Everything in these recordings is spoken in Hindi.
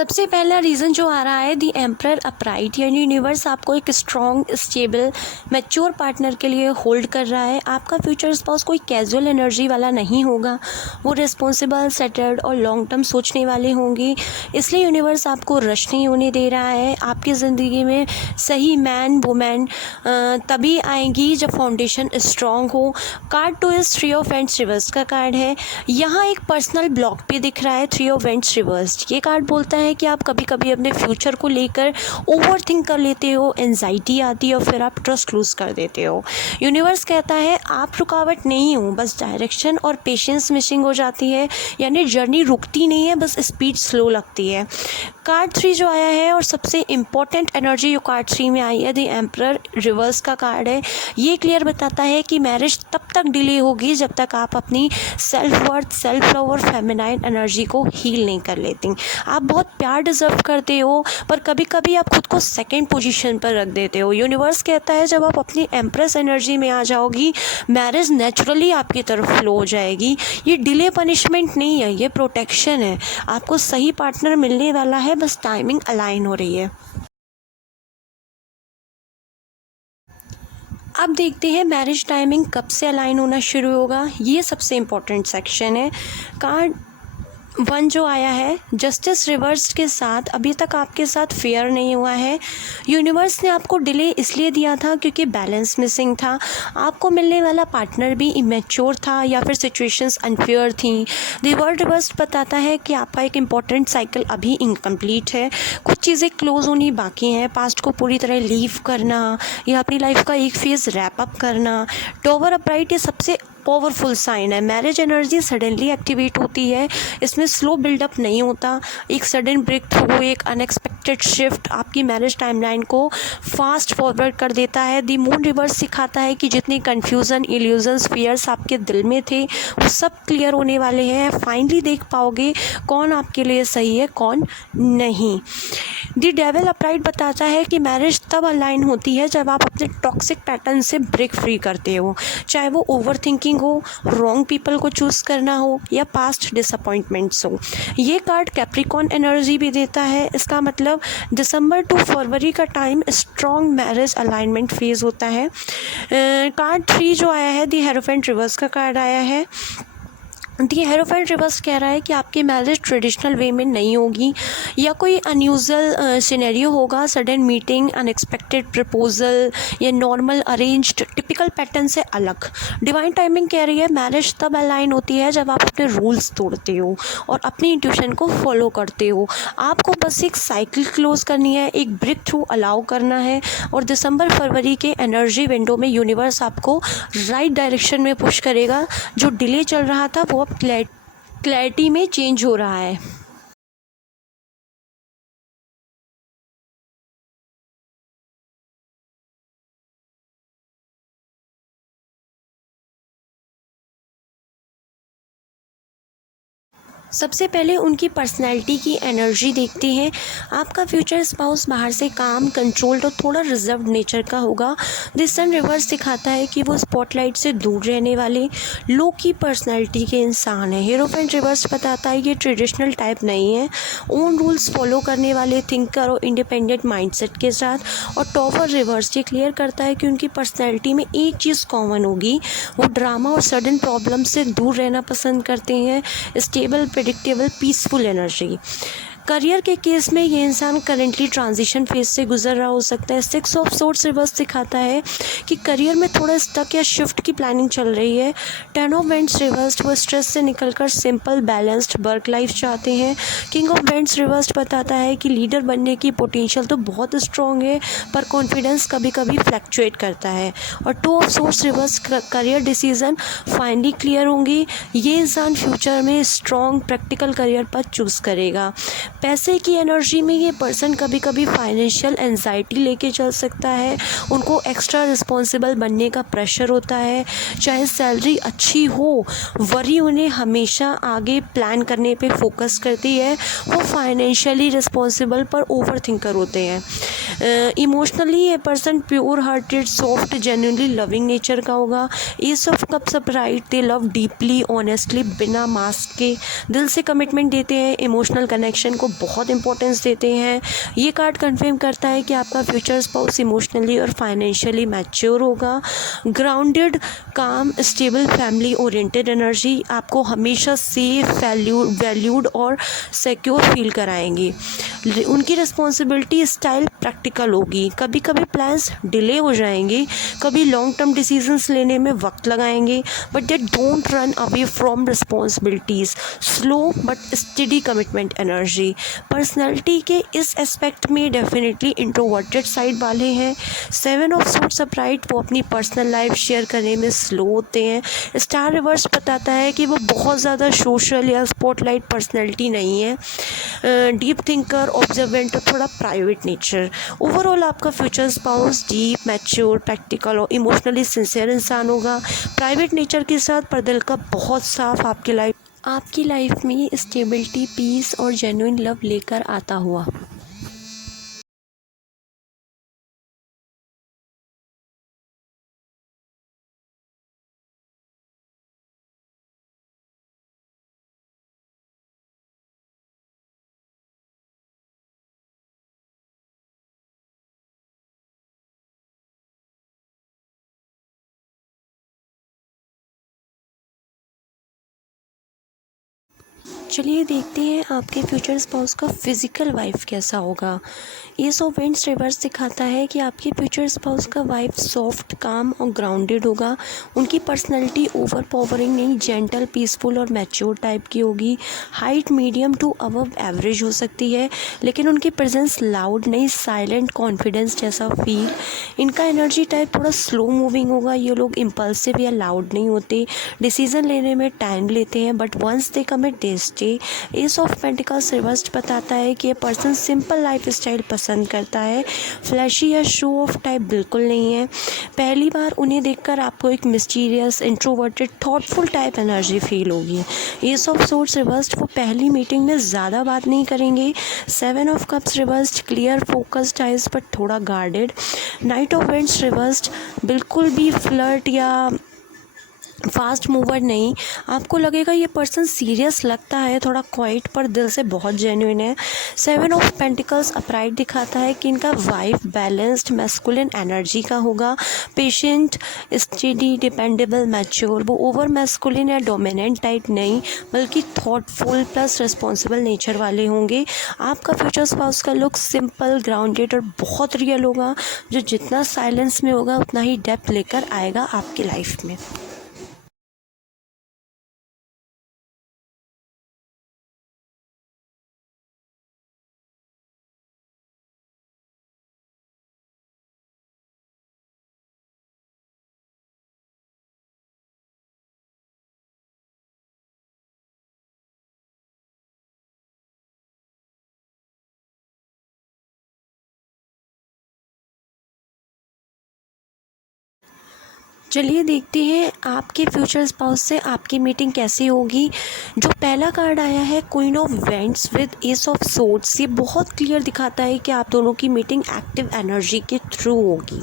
सबसे पहला रीज़न जो आ रहा है दी एम्परर अपराइट, यानी यूनिवर्स आपको एक स्ट्रॉन्ग, स्टेबल, मैच्योर पार्टनर के लिए होल्ड कर रहा है। आपका फ्यूचर स्पाउस कोई कैजुअल एनर्जी वाला नहीं होगा, वो रिस्पॉन्सिबल, सेटल्ड और लॉन्ग टर्म सोचने वाले होंगे। इसलिए यूनिवर्स आपको रश नहीं होने दे रहा है। आपकी ज़िंदगी में सही मैन वुमेन तभी आएंगी जब फाउंडेशन स्ट्रॉन्ग हो। Card 2 is 3 of vents reverse का कार्ड है। यहाँ एक पर्सनल ब्लॉक पे दिख रहा है 3 ऑफ वेंट्स रिवर्स। ये कार्ड बोलता है कि आप कभी कभी अपने फ्यूचर को लेकर ओवर थिंक कर लेते हो, एंजाइटी आती है और फिर आप ट्रस्ट लूज़ कर देते हो। यूनिवर्स कहता है आप रुकावट नहीं हो, बस डायरेक्शन और पेशेंस मिसिंग हो जाती है, यानी जर्नी रुकती नहीं है, बस स्पीड स्लो लगती है। कार्ड 3 जो आया है और सबसे इम्पॉर्टेंट एनर्जी जो कार्ड 3 में आई है, द एम्परर रिवर्स का कार्ड है। ये क्लियर बताता है कि मैरिज तब तक डिले होगी जब तक आप अपनी सेल्फ वर्थ, सेल्फ लव और फेमिनाइन एनर्जी को हील नहीं कर लेती। आप बहुत प्यार डिज़र्व करते हो, पर कभी कभी आप खुद को सेकंड पोजीशन पर रख देते हो। यूनिवर्स कहता है जब आप अपनी एम्प्रेस एनर्जी में आ जाओगी, मैरिज नेचुरली आपकी तरफ फ्लो हो जाएगी। ये डिले पनिशमेंट नहीं है, ये प्रोटेक्शन है। आपको सही पार्टनर मिलने वाला है, बस टाइमिंग अलाइन हो रही है। अब देखते हैं मैरिज टाइमिंग कब से अलाइन होना शुरू होगा। ये सबसे इम्पोर्टेंट सेक्शन है। कार्ड 1 जो आया है, जस्टिस रिवर्स के साथ अभी तक आपके साथ फेयर नहीं हुआ है। यूनिवर्स ने आपको डिले इसलिए दिया था क्योंकि बैलेंस मिसिंग था। आपको मिलने वाला पार्टनर भी इमेच्योर था या फिर सिचुएशंस अनफेयर थी। द वर्ल्ड रिवर्स बताता है कि आपका एक इम्पॉर्टेंट साइकिल अभी इनकम्प्लीट है, कुछ चीज़ें क्लोज होनी बाकी हैं। पास्ट को पूरी तरह लीव करना या अपनी लाइफ का एक फेज़ रैप अप करना। टॉवर अपराइट ये सबसे पावरफुल साइन है। मैरिज एनर्जी सडनली एक्टिवेट होती है, इसमें स्लो बिल्डअप नहीं होता। एक सडन ब्रेक थ्रू, एक अनएक्सपेक्टेड शिफ्ट आपकी मैरिज टाइमलाइन को फास्ट फॉरवर्ड कर देता है। दी मून रिवर्स सिखाता है कि जितनी कन्फ्यूज़न, इल्यूजन्स, फियर्स आपके दिल में थे वो सब क्लियर होने वाले हैं। फाइनली देख पाओगे कौन आपके लिए सही है, कौन नहीं। दी डेविल अपराइट बताता है कि मैरिज तब अलाइन होती है जब आप अपने टॉक्सिक पैटर्न से ब्रेक फ्री करते हो, चाहे वो ओवर थिंकिंग हो, रॉन्ग पीपल को चूज़ करना हो या पास्ट डिसअपॉइंटमेंट्स हो। ये कार्ड कैप्रिकॉर्न एनर्जी भी देता है। इसका मतलब दिसंबर टू फरवरी का time strong marriage alignment phase होता है। कार्ड 3 जो आया है, दी हेरोफेंट रिवर्स का कार्ड आया है। दी हेरोफेंट रिवर्स कह रहा है कि आपकी मैरिज ट्रेडिशनल वे में नहीं होगी या कोई अनयूजुअल सिनेरियो होगा, सडन मीटिंग, अनएक्सपेक्टेड प्रपोजल या नॉर्मल अरेंज्ड टिपिकल पैटर्न से अलग। डिवाइन टाइमिंग कह रही है मैरिज तब अलाइन होती है जब आप अपने रूल्स तोड़ते हो और अपनी इंट्यूशन को फॉलो करते हो। आपको बस एक साइकिल क्लोज करनी है, एक ब्रेक थ्रू अलाउ करना है और दिसंबर फरवरी के एनर्जी विंडो में यूनिवर्स आपको राइट डायरेक्शन में पुश करेगा। जो डिले चल रहा था वो क्लैरिटी में चेंज हो रहा है। सबसे पहले उनकी पर्सनैलिटी की एनर्जी देखते हैं। आपका फ्यूचर स्पाउस बाहर से काम, कंट्रोल्ड और थोड़ा रिजर्व नेचर का होगा। द सन रिवर्स दिखाता है कि वो स्पॉटलाइट से दूर रहने वाले, लो की पर्सनैलिटी के इंसान है। हीरोफेंट रिवर्स बताता है ये ट्रेडिशनल टाइप नहीं है, ओन रूल्स फॉलो करने वाले, थिंकर और इंडिपेंडेंट माइंडसेट के साथ। और टॉवर रिवर्स ये क्लियर करता है कि उनकी पर्सनैलिटी में एक चीज़ कॉमन होगी, वो ड्रामा और सडन प्रॉब्लम से दूर रहना पसंद करते हैं। Stable, predictable, peaceful energy. Career के केस में ये इंसान करेंटली ट्रांजिशन फेज से गुजर रहा हो सकता है। 6 ऑफ सोर्ड्स रिवर्स दिखाता है कि करियर में थोड़ा स्टक या शिफ्ट की प्लानिंग चल रही है। 10 ऑफ वेंट्स रिवर्स वो स्ट्रेस से निकलकर सिंपल, बैलेंस्ड वर्क लाइफ चाहते हैं। किंग ऑफ वेंट्स रिवर्स बताता है कि लीडर बनने की पोटेंशियल तो बहुत स्ट्रॉन्ग है, पर कॉन्फिडेंस कभी कभी फ्लैक्चुएट करता है। और 2 of swords reverse career decision finally clear होंगी। ये इंसान फ्यूचर में स्ट्रॉन्ग प्रैक्टिकल करियर पर चूज़ करेगा। पैसे की एनर्जी में ये पर्सन कभी कभी फाइनेंशियल एंजाइटी लेके चल सकता है। उनको एक्स्ट्रा रिस्पॉन्सिबल बनने का प्रेशर होता है, चाहे सैलरी अच्छी हो, वरी उन्हें हमेशा आगे प्लान करने पे फोकस करती है। वो फाइनेंशियली रिस्पॉन्सिबल पर ओवर थिंकर होते हैं। इमोशनली ये person pure hearted, soft, genuinely loving nature का होगा। S of cups upright, they love deeply, honestly, बिना मास्क के दिल से कमिटमेंट देते हैं, इमोशनल कनेक्शन को बहुत इंपॉर्टेंस देते हैं। ये कार्ड कन्फर्म करता है कि आपका फ्यूचर स्पाउस इमोशनली और फाइनेंशियली मैच्योर होगा। ग्राउंडेड, काम, स्टेबल, फैमिली ओरिएंटेड एनर्जी आपको हमेशा सेफ, वैल्यूड और सिक्योर फील कराएंगी। उनकी रिस्पॉन्सिबिलिटी स्टाइल प्रैक्टिकल होगी। कभी कभी प्लान्स डिले हो जाएंगे, कभी लॉन्ग टर्म डिसीजंस लेने में वक्त लगाएंगे, but they don't run away from responsibilities. Slow but study commitment energy. Personality के इस एस्पेक्ट में डेफिनेटली इंट्रोवर्टेड साइड वाले हैं। 7 ऑफ सूट्स अपराइट, वो अपनी पर्सनल लाइफ शेयर करने में स्लो होते हैं। स्टार रिवर्स बताता है कि वो बहुत ज़्यादा सोशल या स्पॉटलाइट पर्सनैलिटी नहीं है। डीप थिंकर, ऑब्जर्वेंट और थोड़ा प्राइवेट नेचर। ओवरऑल आपका future spouse deep, mature, practical और इमोशनली सिंसियर इंसान होगा। प्राइवेट नेचर के साथ पर दिल का बहुत साफ आपकी लाइफ में स्टेबिलिटी, पीस और जेन्युइन लव लेकर आता हुआ। चलिए देखते हैं आपके फ्यूचर स्पाउस का फिज़िकल वाइफ कैसा होगा। एस ऑफ वेंट्स रिवर्स दिखाता है कि आपके फ्यूचर स्पाउस का वाइफ सॉफ्ट, काम और ग्राउंडेड होगा। उनकी पर्सनैलिटी ओवर पावरिंग नहीं, जेंटल, पीसफुल और मैच्योर टाइप की होगी। Height medium to above average हो सकती है, लेकिन उनकी प्रेजेंस लाउड नहीं, साइलेंट, कॉन्फिडेंस जैसा फील। इनका एनर्जी टाइप थोड़ा स्लो मूविंग होगा। ये लोग इम्पल्सिव या लाउड नहीं होते, डिसीजन लेने में टाइम लेते हैं, but once they commit they stay. Ace of pentacles reverse बताता है कि ये पर्सन सिंपल लाइफ स्टाइल पसंद करता है, फ्लैशी या शो ऑफ टाइप बिल्कुल नहीं है। पहली बार उन्हें देखकर आपको एक mysterious, introverted, thoughtful type energy feel होगी। एस ऑफ सोर्ड्स रिवर्स, वो पहली मीटिंग में ज़्यादा बात नहीं करेंगे। 7 of cups reverse, clear, focused eyes पर थोड़ा guarded. Night of vents reverse, बिल्कुल भी फ्लर्ट या फास्ट मूवर नहीं। आपको लगेगा ये पर्सन सीरियस लगता है, थोड़ा क्वाइट पर दिल से बहुत जेन्युइन है। 7 ऑफ पेंटिकल्स अपराइट दिखाता है कि इनका वाइफ बैलेंस्ड, मैस्कुलिन एनर्जी का होगा। Patient, steady, dependable, mature. वो ओवर मैस्कुलिन या डोमिनेंट टाइप नहीं, बल्कि थॉटफुल प्लस रिस्पॉन्सिबल नेचर वाले होंगे। आपका फ्यूचर स्पाउस का लुक सिंपल, ग्राउंडेड और बहुत रियल होगा, जो जितना साइलेंस में होगा उतना ही डेप्थ लेकर आएगा आपकी लाइफ में। चलिए देखते हैं आपके फ्यूचर स्पाउस से आपकी मीटिंग कैसी होगी। जो पहला कार्ड आया है queen of vents with S of swords, ये बहुत क्लियर दिखाता है कि आप दोनों की मीटिंग एक्टिव एनर्जी के थ्रू होगी,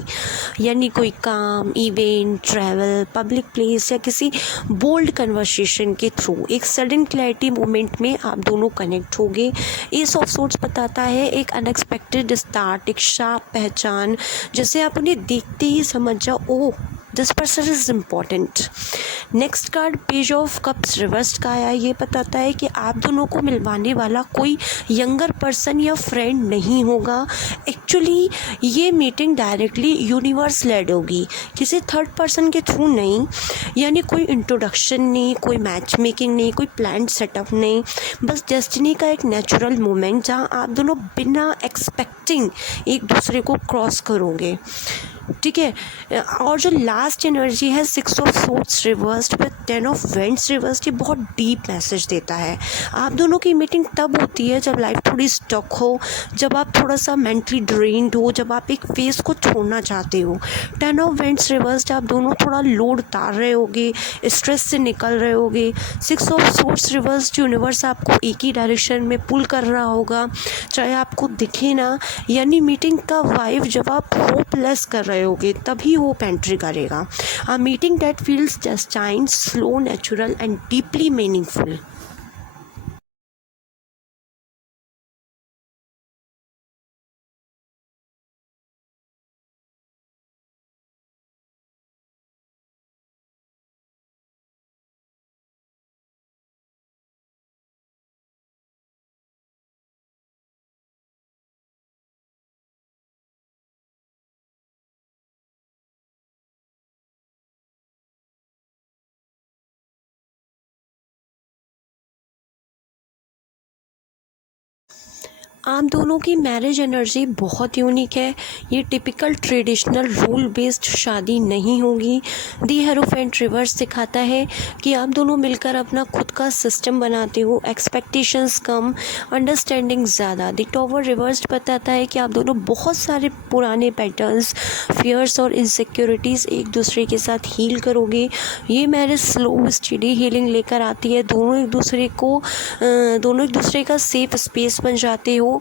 यानी कोई काम, इवेंट, ट्रैवल, पब्लिक प्लेस या किसी बोल्ड कन्वर्सेशन के थ्रू एक सडन क्लैरिटी मोमेंट में आप दोनों कनेक्ट होगे। एस ऑफ सोर्ड्स बताता है एक अनएक्सपेक्टेड स्टार्ट, एक शार्प पहचान, जैसे आप उन्हें देखते ही समझ जाओ, oh this person is important. Next card page of cups reverse का आया। ये बताता है कि आप दोनों को मिलवाने वाला कोई यंगर पर्सन या फ्रेंड नहीं होगा। एक्चुअली ये मीटिंग डायरेक्टली यूनिवर्स लेड होगी, किसी थर्ड पर्सन के थ्रू नहीं, यानी कोई इंट्रोडक्शन नहीं, कोई मैच मेकिंग नहीं, कोई प्लान सेटअप नहीं, बस डेस्टिनी का एक नेचुरल मोमेंट जहाँ आप दोनों बिना एक्सपेक्टिंग एक दूसरे को क्रॉस करोगे। ठीक है। और जो लास्ट एनर्जी है 6 of swords reversed with 10 of vents reversed, ये बहुत डीप मैसेज देता है। आप दोनों की मीटिंग तब होती है जब लाइफ थोड़ी स्टक हो, जब आप थोड़ा सा मेंटली ड्रेन्ड हो, जब आप एक फेस को छोड़ना चाहते हो। 10 ऑफ वेंट्स रिवर्स्ड, आप दोनों थोड़ा लोड उतार रहे होगे, स्ट्रेस से निकल रहे होगे। 6 ऑफ सोर्ड्स रिवर्स्ड, यूनिवर्स आपको एक ही डायरेक्शन में पुल कर रहा होगा, चाहे आपको दिखे ना, यानी मीटिंग का वाइब जब आप होपलेस कर रहे होगे तभी होप एंट्री करेगा। A meeting that feels destined, slow, natural and deeply meaningful. आप दोनों की मैरिज एनर्जी बहुत यूनिक है। ये टिपिकल ट्रेडिशनल रूल बेस्ड शादी नहीं होगी। दी हेरोफेंट रिवर्स दिखाता है कि आप दोनों मिलकर अपना खुद का सिस्टम बनाते हो, एक्सपेक्टेशंस कम, अंडरस्टैंडिंग ज़्यादा। दी टॉवर रिवर्स बताता है कि आप दोनों बहुत सारे पुराने पैटर्न्स, फियर्स और इनसिक्योरिटीज़ एक दूसरे के साथ हील करोगे। ये मैरिज स्लो स्टडी हीलिंग लेकर आती है। दोनों एक दूसरे का सेफ स्पेस बन जाते हो।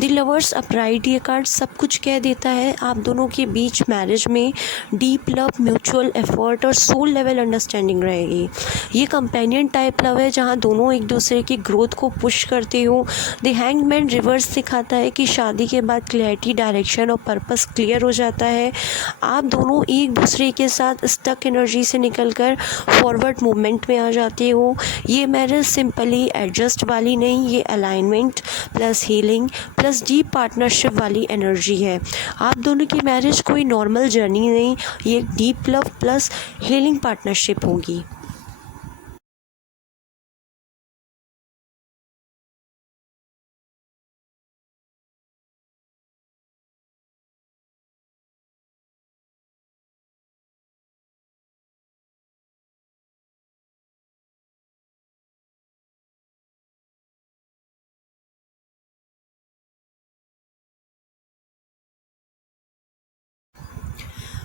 द लवर्स अपराइट ये कार्ड सब कुछ कह देता है। आप दोनों के बीच मैरिज में डीप लव, म्यूचुअल एफर्ट और सोल लेवल अंडरस्टैंडिंग रहेगी। ये कंपेनियन टाइप लव है जहाँ दोनों एक दूसरे की ग्रोथ को पुश करते हो। द हैंगमैन रिवर्स दिखाता है कि शादी के बाद क्लैरिटी, डायरेक्शन और पर्पस क्लियर हो जाता है। आप दोनों एक दूसरे के साथ स्टक एनर्जी से निकलकर फॉरवर्ड मूवमेंट में आ जाते हो। ये मैरिज सिंपली एडजस्ट वाली नहीं, ये alignment plus healing plus deep partnership वाली एनर्जी है। आप दोनों की मैरिज कोई नॉर्मल जर्नी नहीं, ये एक deep love plus healing partnership होगी।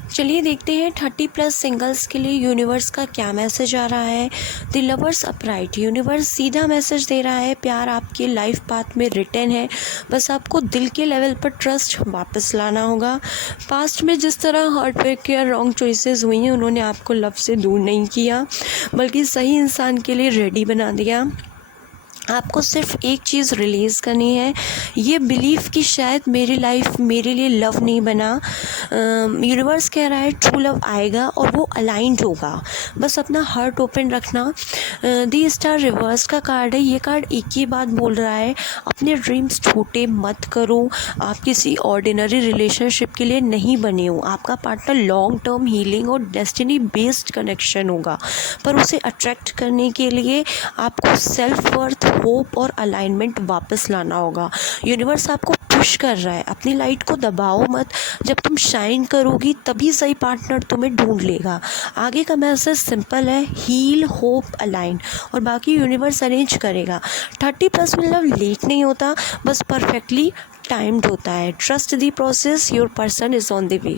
चलिए देखते हैं 30+ सिंगल्स के लिए यूनिवर्स का क्या मैसेज आ रहा है। द लवर्स अपराइट यूनिवर्स सीधा मैसेज दे रहा है, प्यार आपके लाइफ पाथ में रिटर्न है, बस आपको दिल के लेवल पर ट्रस्ट वापस लाना होगा। पास्ट में जिस तरह हार्ट ब्रेक या रॉन्ग चॉइसेस हुई हैं, उन्होंने आपको लव से दूर नहीं किया बल्कि सही इंसान के लिए रेडी बना दिया। आपको सिर्फ एक चीज़ रिलीज़ करनी है, ये बिलीफ कि शायद मेरी लाइफ मेरे लिए लव नहीं बना। यूनिवर्स कह रहा है ट्रू लव आएगा और वो अलाइंड होगा, बस अपना हार्ट ओपन रखना। दी स्टार रिवर्स का कार्ड है। ये कार्ड एक ही बात बोल रहा है, अपने ड्रीम्स छोटे मत करो। आप किसी ऑर्डिनरी रिलेशनशिप के लिए नहीं बने हो। आपका पार्टनर लॉन्ग टर्म हीलिंग और डेस्टिनी बेस्ड कनेक्शन होगा, पर उसे अट्रैक्ट करने के लिए आपको सेल्फ वर्थ, होप और अलाइनमेंट वापस लाना होगा। यूनिवर्स आपको पुश कर रहा है, अपनी लाइट को दबाओ मत। जब तुम शाइन करोगी तभी सही पार्टनर तुम्हें ढूंढ लेगा। आगे का मैसेज सिंपल है, हील, होप, अलाइन और बाकी यूनिवर्स अरेंज करेगा। 30+ में लव लेट नहीं होता, बस परफेक्टली टाइम्ड होता है। Trust the process, your person is on the way.